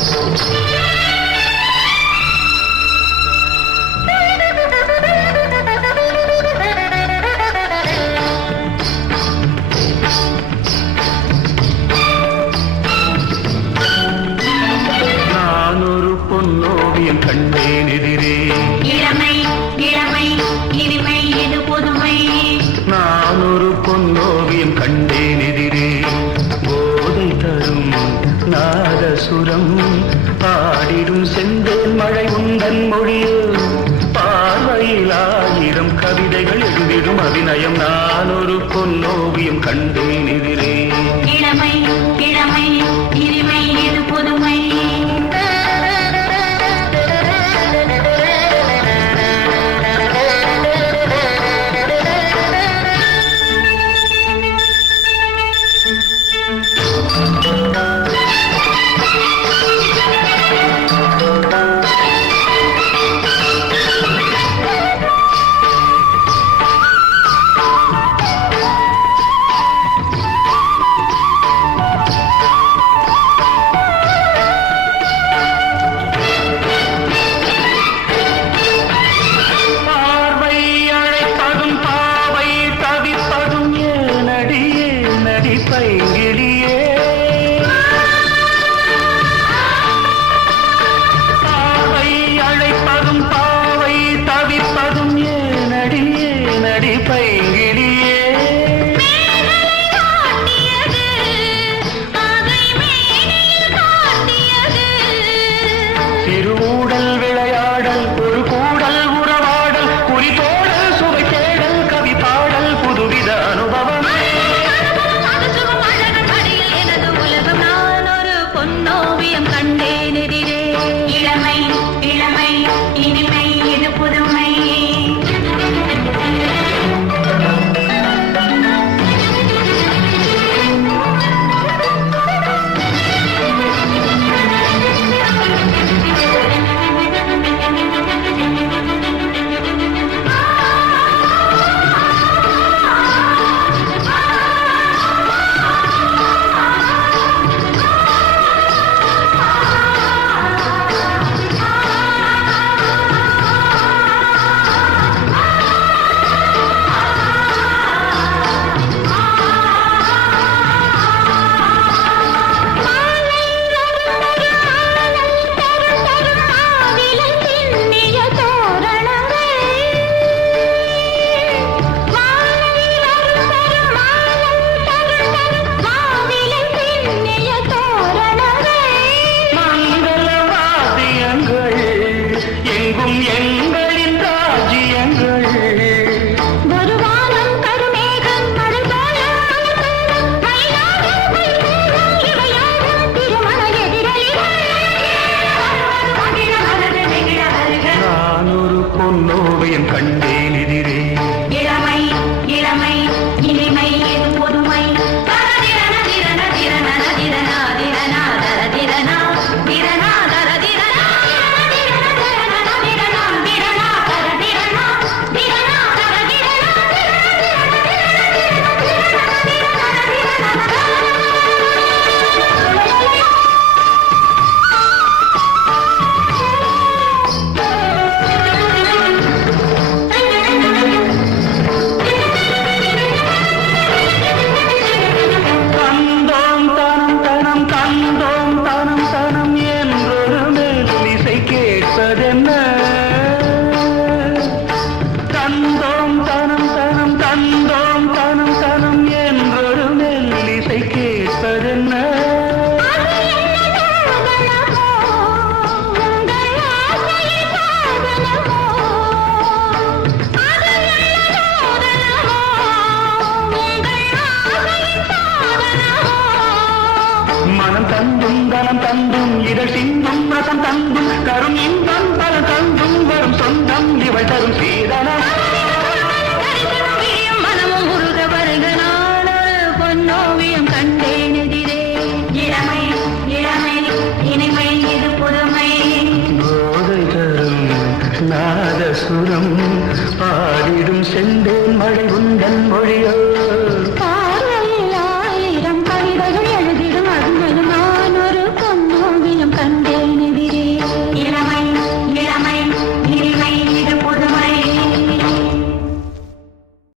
Assuntos. நாதசுரம் பாடிடும் செந்தேன் மழை உந்தன் மொழியோ பார்வையில் ஆயிரம் கவிதைகள் எழுதிடும் அபிநயம் நான் ஒரு பொன்னோவியம் கண்டேன். அதிசயம் கண்டேன் எதிரே தந்தும் இதழ் சிந்தும் ரசம் தந்தும் கரும் இன்பம் பல தந்தும் வரும் சொந்தம் இவள் தரும் சீதனம்